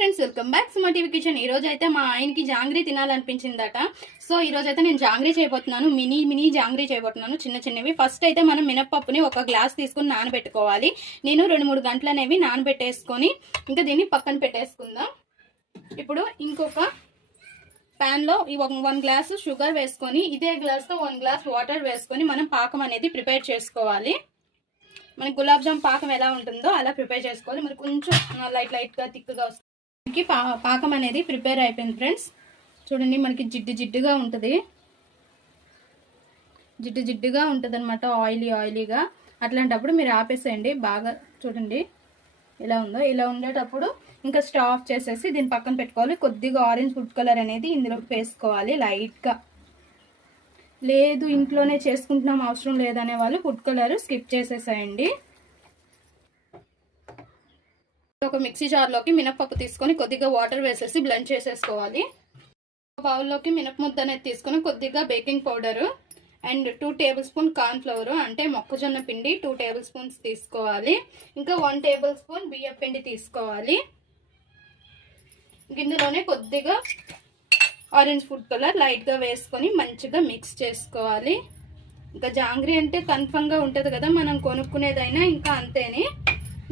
Friends, welcome back సుమా TV kitchen. ఈ రోజు అయితే మా ఆయనకి జాంగ్రీ తినాలనిపించిందట. సో ఈ రోజు అయితే నేను జాంగ్రీ చేయబోతున్నాను. మినీ జాంగ్రీ చేయబోతున్నాను, చిన్న చిన్నవి. ఫస్ట్ అయితే మనం మినపప్పుని ఒక గ్లాస్ తీసుకుని నానబెట్టుకోవాలి. నేను 2-3 గంటలు అనేవి నానబెట్టేసుకొని ఇంకా దీన్ని పక్కన పెట్టేసుకుందాం. ఇప్పుడు ఇంకొక ప్యాన్లో 1 గ్లాసు షుగర్ వేసుకొని ఇదే గ్లాస్తో 1 గ్లాస్ వాటర్ వేసుకొని మనం పాకం అనేది ప్రిపేర్ చేసుకోవాలి. మనకి గులాబ్ జామ్ పాకం ఎలా ఉంటుందో అలా ప్రిపేర్ చేసుకోవాలి. మరి కొంచెం లైట్గా థిక్గా వస్తుంది. మనకి పాకం అనేది ప్రిపేర్ అయిపోయింది ఫ్రెండ్స్. చూడండి, మనకి జిడ్డుగా ఉంటుంది, జిడ్డుగా ఉంటుంది అనమాట, ఆయిలీగా. అట్లాంటప్పుడు మీరు ఆపేసేయండి. బాగా చూడండి ఎలా ఉందో. ఇలా ఉండేటప్పుడు ఇంకా స్టవ్ ఆఫ్ చేసేసి దీన్ని పక్కన పెట్టుకోవాలి. కొద్దిగా ఆరెంజ్ ఫుడ్ కలర్ అనేది ఇందులోకి వేసుకోవాలి లైట్గా. లేదు ఇంట్లోనే చేసుకుంటున్నాం అవసరం లేదనే వాళ్ళు ఫుడ్ కలర్ స్కిప్ చేసేసేయండి. ఒక మిక్సీ జార్లోకి మినపప్పు తీసుకొని కొద్దిగా వాటర్ వేసేసి బ్లెండ్ చేసేసుకోవాలి. ఒక బౌల్లోకి మినపముద్ద అనేది తీసుకొని కొద్దిగా baking powder and 2 table spoon corn flour అంటే మొక్కజొన్న పిండి 2 టేబుల్ స్పూన్స్ తీసుకోవాలి. ఇంకా 1 టేబుల్ స్పూన్ బియ్యం పిండి తీసుకోవాలి. ఇందులోనే కొద్దిగా ఆరెంజ్ ఫుడ్ కలర్ లైట్గా వేసుకొని మంచిగా మిక్స్ చేసుకోవాలి. ఇంకా జాంగ్రీ అంటే కన్ఫర్మ్గా ఉంటుంది కదా, మనం కొనుక్కునేదైనా ఇంకా అంతేనే.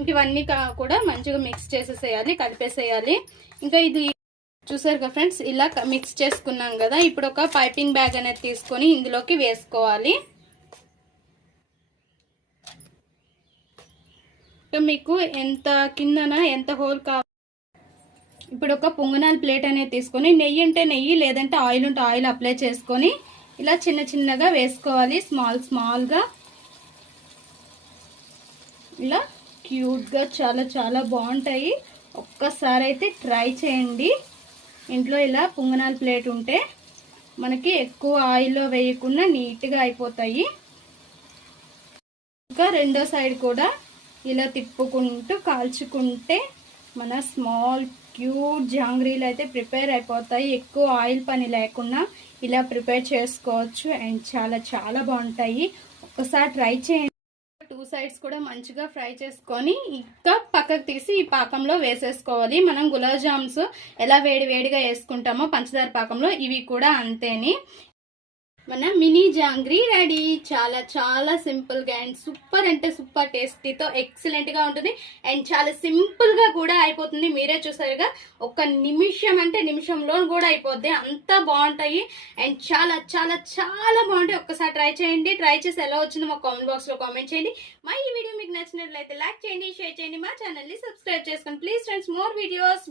ఇంక ఇవన్నీ కూడా మంచిగా మిక్స్ చేసేసేయాలి, కలిపేసేయాలి. ఇంకా ఇది చూసారు కదా ఫ్రెండ్స్, ఇలా మిక్స్ చేసుకున్నాం కదా. ఇప్పుడు ఒక పైపింగ్ బ్యాగ్ అనేది తీసుకొని ఇందులోకి వేసుకోవాలి. మీకు ఎంత కిందన ఎంత హోల్ కావాలి. ఇప్పుడు ఒక పొంగనాల ప్లేట్ అనేది తీసుకొని నెయ్యి ఉంటే నెయ్యి, లేదంటే ఆయిల్ ఉంటే ఆయిల్ అప్లై చేసుకొని ఇలా చిన్నగా వేసుకోవాలి. స్మాల్గా ఇలా క్యూట్గా చాలా బాగుంటాయి. ఒక్కసారి అయితే ట్రై చేయండి. ఇంట్లో ఇలా పొంగనాల ప్లేట్ ఉంటే మనకి ఎక్కువ ఆయిల్లో వేయకుండా నీట్గా అయిపోతాయి. ఇంకా రెండో సైడ్ కూడా ఇలా తిప్పుకుంటూ కాల్చుకుంటే మన స్మాల్ క్యూట్ జాంగ్రీలు అయితే ప్రిపేర్ అయిపోతాయి. ఎక్కువ ఆయిల్ పని లేకుండా ఇలా ప్రిపేర్ చేసుకోవచ్చు అండ్ చాలా బాగుంటాయి. ఒక్కసారి ట్రై చేయండి. 2 సైడ్స్ కూడా మంచిగా ఫ్రై చేసుకొని ఇంకా పక్కకు తీసి ఈ పాకంలో వేసేసుకోవాలి. మనం గులాబ్ జామ్స్ ఎలా వేడిగా వేసుకుంటామో పంచదార పాకంలో ఇవి కూడా అంతేని. మన మినీ జాంగ్రీ రెడీ. చాలా సింపుల్గా అండ్ సూపర్ అంటే సూపర్ టేస్టీతో ఎక్సలెంట్గా ఉంటుంది అండ్ చాలా సింపుల్గా కూడా అయిపోతుంది. మీరే చూసారుగా, ఒక నిమిషం అంటే నిమిషంలో కూడా అయిపోద్ది. అంత బాగుంటాయి అండ్ చాలా బాగుంటాయి. ఒక్కసారి ట్రై చేయండి. ట్రై చేసి ఎలా వచ్చిందో మా కామెంట్ బాక్స్లో కామెంట్ చేయండి. మా ఈ వీడియో మీకు నచ్చినట్లయితే లైక్ చేయండి, షేర్ చేయండి, మా ఛానల్ని సబ్స్క్రైబ్ చేసుకోండి ప్లీజ్ ఫ్రెండ్స్. More videos.